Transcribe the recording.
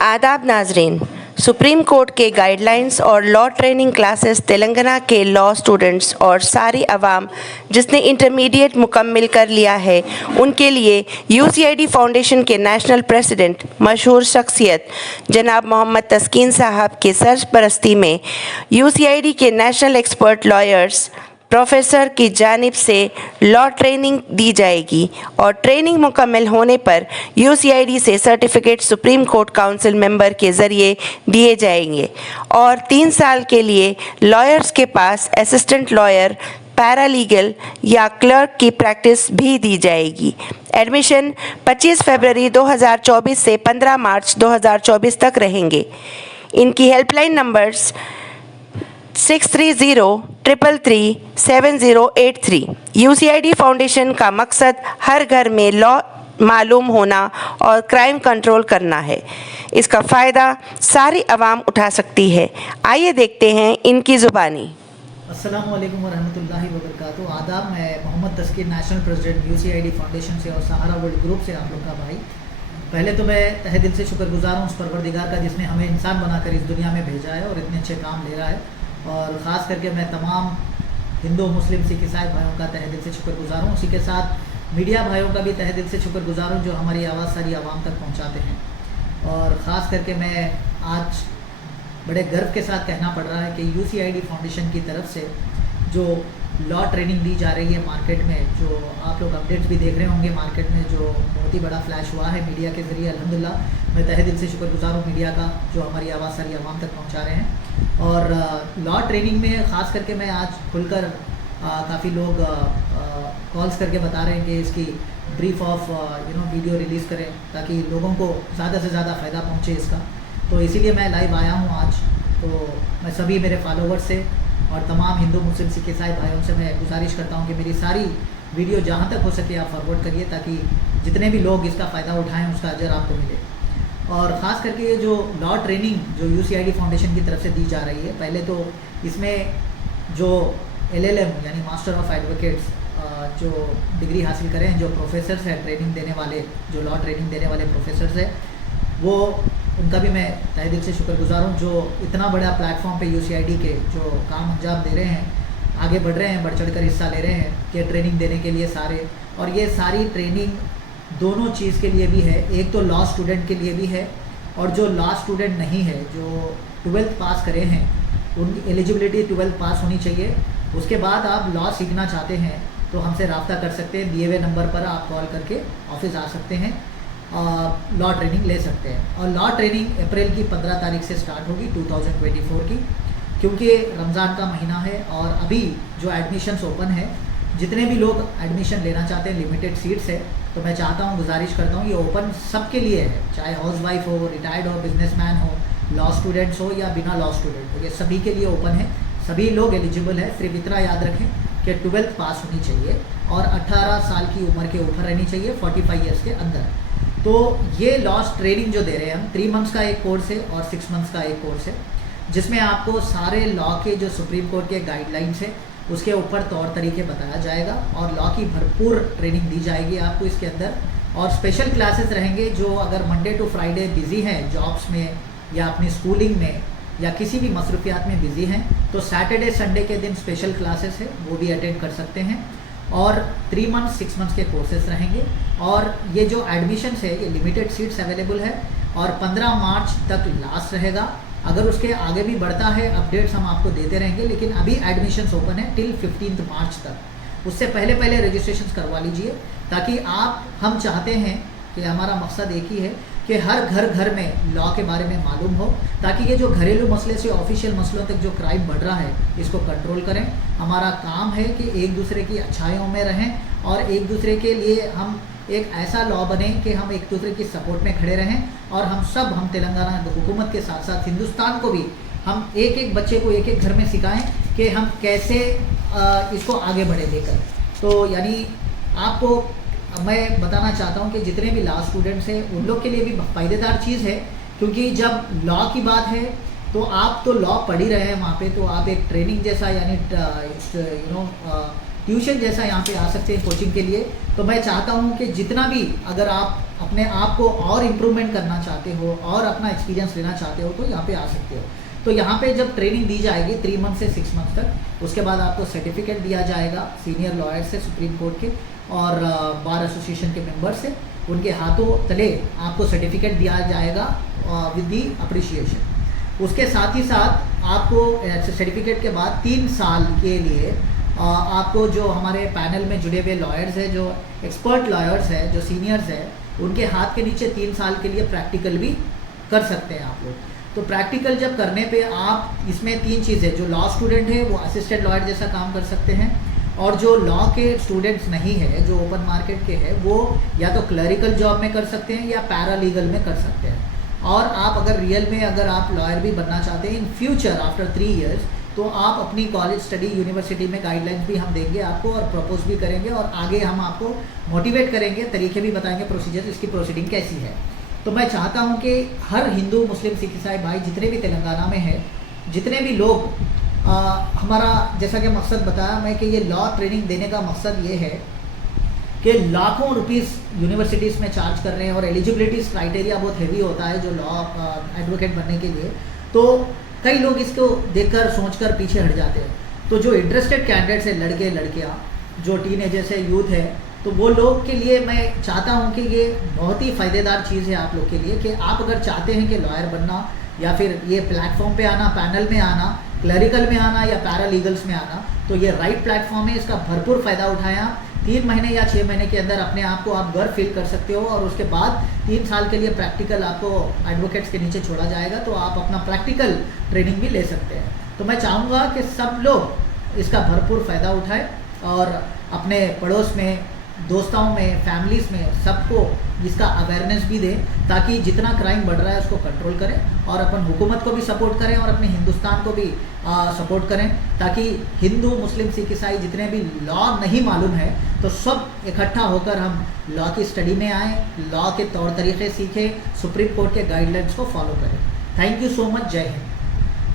आदाब नाजरीन, supreme court के गाइडलाइंस और लॉ ट्रेनिंग क्लासेस तेलंगाना के लॉ स्टूडेंट्स और सारी अवाम जिसने इंटरमीडिएट मुकम्मिल कर लिया है उनके लिए यूसीआईडी फाउंडेशन के नेशनल प्रेसिडेंट मशहूर शख्सियत जनाब मोहम्मद तस्कीन साहब के सरपरस्ती में यूसीआईडी के नेशनल एक्सपर्ट लॉयर्स प्रोफेसर की जानिब से लॉ ट्रेनिंग दी जाएगी और ट्रेनिंग मुकम्मल होने पर यूसीआईडी से certificate supreme court council member के ज़रिए दिए जाएंगे और 3 साल के लिए लॉयर्स के पास असिस्टेंट लॉयर, पैरालीगल या क्लर्क की प्रैक्टिस भी दी जाएगी। एडमिशन 25 फरवरी 2024 से 15 मार्च 2024 तक रहेंगे। इनकी हेल्पलाइन नंबर्स 6303337083। यूसीआईडी फाउंडेशन का मकसद हर घर में लॉ मालूम होना और क्राइम कंट्रोल करना है। इसका फ़ायदा सारी आवाम उठा सकती है। आइए देखते हैं इनकी ज़ुबानी। अस्सलामु अलैकुम वरहमतुल्लाहि वबरकातुहू। आदाब, मैं मोहम्मद तस्कीन नेशनल प्रेसिडेंट यूसीआईडी फाउंडेशन से और सहारा वर्ल्ड ग्रुप से आप लोग का भाई। पहले तो मैं तहे दिल से शुक्रगुजार हूँ उस परवरदिगार का जिसने हमें इंसान बनाकर इस दुनिया में भेजा है और इतने अच्छे काम ले रहा है। और ख़ास करके मैं तमाम हिंदू, मुस्लिम, सिख, ईसाई भाइयों का तहे दिल से शुक्रगुजार हूँ। उसी के साथ मीडिया भाइयों का भी तहे दिल से शुक्रगुजार हूँ जो हमारी आवाज़ सारी आवाम तक पहुँचाते हैं। और ख़ास करके मैं आज बड़े गर्व के साथ कहना पड़ रहा है कि यूसीआईडी फाउंडेशन की तरफ से जो लॉ ट्रेनिंग दी जा रही है मार्केट में, जो आप लोग अपडेट्स भी देख रहे होंगे मार्केट में जो बहुत ही बड़ा फ्लैश हुआ है मीडिया के ज़रिए, अल्हम्दुलिल्लाह मैं तहे दिल से शुक्रगुजार हूँ मीडिया का जो हमारी आवाज़ सारी आवाम तक पहुँचा रहे हैं। और लॉ ट्रेनिंग में ख़ास करके मैं आज खुलकर काफ़ी लोग कॉल्स करके बता रहे हैं कि इसकी ब्रीफ ऑफ वीडियो रिलीज़ करें ताकि लोगों को ज़्यादा से ज़्यादा फ़ायदा पहुँचे इसका। तो इसीलिए मैं लाइव आया हूँ आज। तो मैं सभी मेरे फॉलोवर्स से और तमाम हिंदू, मुस्लिम, सिख, ईसाई भाइयों से मैं गुजारिश करता हूँ कि मेरी सारी वीडियो जहाँ तक हो सके आप फॉरवर्ड करिए ताकि जितने भी लोग इसका फ़ायदा उठाएँ उसका अजर आपको मिले। और ख़ास करके ये जो लॉ ट्रेनिंग जो यूसीआईडी फाउंडेशन की तरफ से दी जा रही है, पहले तो इसमें जो LLM यानी मास्टर ऑफ एडवोकेट्स जो डिग्री हासिल करें, जो प्रोफेसर्स हैं ट्रेनिंग देने वाले, जो लॉ ट्रेनिंग देने वाले प्रोफेसर्स हैं, वो उनका भी मैं तहे दिल से शुक्रगुजार हूँ जो इतना बड़ा प्लेटफॉर्म पे यूसीआईडी के जो काम अंजाम दे रहे हैं, आगे बढ़ रहे हैं, बढ़ चढ़ कर हिस्सा ले रहे हैं कि ट्रेनिंग देने के लिए सारे। और ये सारी ट्रेनिंग दोनों चीज़ के लिए भी है, एक तो लॉ स्टूडेंट के लिए भी है और जो लॉ स्टूडेंट नहीं है, जो 12th पास करे हैं, उनकी एलिजिबिलिटी 12th पास होनी चाहिए। उसके बाद आप लॉ सीखना चाहते हैं तो हमसे रब्ता कर सकते हैं, दिए हुए नंबर पर आप कॉल करके ऑफिस आ सकते हैं, लॉ ट्रेनिंग ले सकते हैं। और लॉ ट्रेनिंग अप्रैल की 15 तारीख से स्टार्ट होगी 2024 की, क्योंकि रमज़ान का महीना है और अभी जो एडमिशन्स ओपन है, जितने भी लोग एडमिशन लेना चाहते हैं, लिमिटेड सीट्स है, तो मैं चाहता हूँ, गुजारिश करता हूँ, ये ओपन सबके लिए है, चाहे हाउसवाइफ हो, रिटायर्ड हो, बिजनेसमैन हो, लॉ स्टूडेंट्स हो या बिना लॉ स्टूडेंट हो, ये सभी के लिए ओपन है, सभी लोग एलिजिबल है। सिर्फ इतना याद रखें कि 12th पास होनी चाहिए और 18 साल की उम्र के ऊपर रहनी चाहिए, 45 ईयर्स के अंदर। तो ये लॉ ट्रेनिंग जो दे रहे हैं हम, 3 मंथ्स का एक कोर्स है और 6 मंथ्स का एक कोर्स है, जिसमें आपको सारे लॉ के जो सुप्रीम कोर्ट के गाइडलाइंस है उसके ऊपर तौर तरीके बताया जाएगा और लॉ की भरपूर ट्रेनिंग दी जाएगी आपको इसके अंदर। और स्पेशल क्लासेस रहेंगे जो अगर मंडे टू फ्राइडे बिज़ी हैं जॉब्स में या अपनी स्कूलिंग में या किसी भी मसरूफियात में बिज़ी हैं, तो सैटरडे संडे के दिन स्पेशल क्लासेस है वो भी अटेंड कर सकते हैं। और 3 मंथ्स 6 मंथ्स के कोर्सेज रहेंगे। और ये जो एडमिशन्स है ये लिमिटेड सीट्स अवेलेबल है और 15 मार्च तक लास्ट रहेगा। अगर उसके आगे भी बढ़ता है अपडेट्स हम आपको देते रहेंगे, लेकिन अभी एडमिशन्स ओपन है टिल 15 मार्च तक। उससे पहले रजिस्ट्रेशन करवा लीजिए ताकि हम चाहते हैं कि हमारा मकसद एक ही है कि हर घर में लॉ के बारे में मालूम हो, ताकि ये जो घरेलू मसले से ऑफिशियल मसलों तक जो क्राइम बढ़ रहा है इसको कंट्रोल करें। हमारा काम है कि एक दूसरे की अच्छाइयों में रहें और एक दूसरे के लिए हम एक ऐसा लॉ बने कि हम एक दूसरे की सपोर्ट में खड़े रहें और हम तेलंगाना हुकूमत के साथ साथ हिंदुस्तान को भी हम एक बच्चे को एक घर में सिखाएं कि हम कैसे इसको आगे बढ़े लेकर। तो यानी आपको मैं बताना चाहता हूं कि जितने भी लॉ स्टूडेंट्स हैं उन लोग के लिए भी फ़ायदेदार चीज़ है, क्योंकि जब लॉ की बात है तो आप तो लॉ पढ़ ही रहे हैं वहाँ पे, तो आप एक ट्रेनिंग जैसा यानी ट्यूशन जैसा यहाँ पे आ सकते हैं कोचिंग के लिए। तो मैं चाहता हूँ कि जितना भी अगर आप अपने आप को और इम्प्रूवमेंट करना चाहते हो और अपना एक्सपीरियंस लेना चाहते हो तो यहाँ पे आ सकते हो। तो यहाँ पे जब ट्रेनिंग दी जाएगी 3 मंथ से 6 मंथ तक, उसके बाद आपको सर्टिफिकेट दिया जाएगा सीनियर लॉयर से, सुप्रीम कोर्ट के और बार एसोसिएशन के मेंबर से, उनके हाथों तले आपको सर्टिफिकेट दिया जाएगा विद दी अप्रिशिएशन। उसके साथ ही साथ आपको सर्टिफिकेट के बाद 3 साल के लिए आपको जो हमारे पैनल में जुड़े हुए लॉयर्स हैं, जो एक्सपर्ट लॉयर्स हैं, जो सीनियर्स हैं, उनके हाथ के नीचे 3 साल के लिए प्रैक्टिकल भी कर सकते हैं आप लोग। तो प्रैक्टिकल जब करने पे आप इसमें 3 चीज़ें, जो लॉ स्टूडेंट है वो असिस्टेंट लॉयर जैसा काम कर सकते हैं, और जो लॉ के स्टूडेंट्स नहीं है, जो ओपन मार्केट के हैं, वो या तो क्लरिकल जॉब में कर सकते हैं या पैरालीगल में कर सकते हैं। और आप अगर रियल में अगर आप लॉयर भी बनना चाहते हैं इन फ्यूचर आफ्टर 3 इयर्स, तो आप अपनी कॉलेज स्टडी यूनिवर्सिटी में गाइडलाइंस भी हम देंगे आपको और प्रपोज भी करेंगे, और आगे हम आपको मोटिवेट करेंगे, तरीके भी बताएंगे, प्रोसीजर, इसकी प्रोसीडिंग कैसी है। तो मैं चाहता हूं कि हर हिंदू, मुस्लिम, सिख, ईसाई भाई जितने भी तेलंगाना में हैं, जितने भी लोग हमारा जैसा कि मकसद बताया मैं कि ये लॉ ट्रेनिंग देने का मकसद ये है कि लाखों रुपीस यूनिवर्सिटीज़ में चार्ज कर रहे हैं और एलिजिबिलिटी क्राइटेरिया बहुत हेवी होता है जो लॉ एडवोकेट बनने के लिए। तो कई लोग इसको देखकर सोचकर पीछे हट जाते हैं। तो जो इंटरेस्टेड कैंडिडेट्स हैं, लड़के लड़कियां, जो टीनेजर्स है, यूथ है, तो वो लोग के लिए मैं चाहता हूं कि ये बहुत ही फ़ायदेदार चीज़ है आप लोग के लिए कि आप अगर चाहते हैं कि लॉयर बनना या फिर ये प्लेटफॉर्म पे आना, पैनल में आना, क्लरिकल में आना या पैरालीगल्स में आना, तो ये राइट प्लेटफॉर्म है, इसका भरपूर फ़ायदा उठाएं आप। 3 महीने या 6 महीने के अंदर अपने आप को आप गर्व फील कर सकते हो, और उसके बाद 3 साल के लिए प्रैक्टिकल आपको एडवोकेट्स के नीचे छोड़ा जाएगा, तो आप अपना प्रैक्टिकल ट्रेनिंग भी ले सकते हैं। तो मैं चाहूँगा कि सब लोग इसका भरपूर फ़ायदा उठाएं और अपने पड़ोस में, दोस्तों में, फैमिलीज़ में सबको इसका अवेयरनेस भी दें, ताकि जितना क्राइम बढ़ रहा है उसको कंट्रोल करें और अपन हुकूमत को भी सपोर्ट करें और अपने हिंदुस्तान को भी सपोर्ट करें, ताकि हिंदू, मुस्लिम, सिख, ईसाई जितने भी लॉ नहीं मालूम है तो सब इकट्ठा होकर हम लॉ की स्टडी में आएँ, लॉ के तौर तरीक़े सीखें, सुप्रीम कोर्ट के गाइडलाइंस को फॉलो करें। Thank you so much. जय हिंद।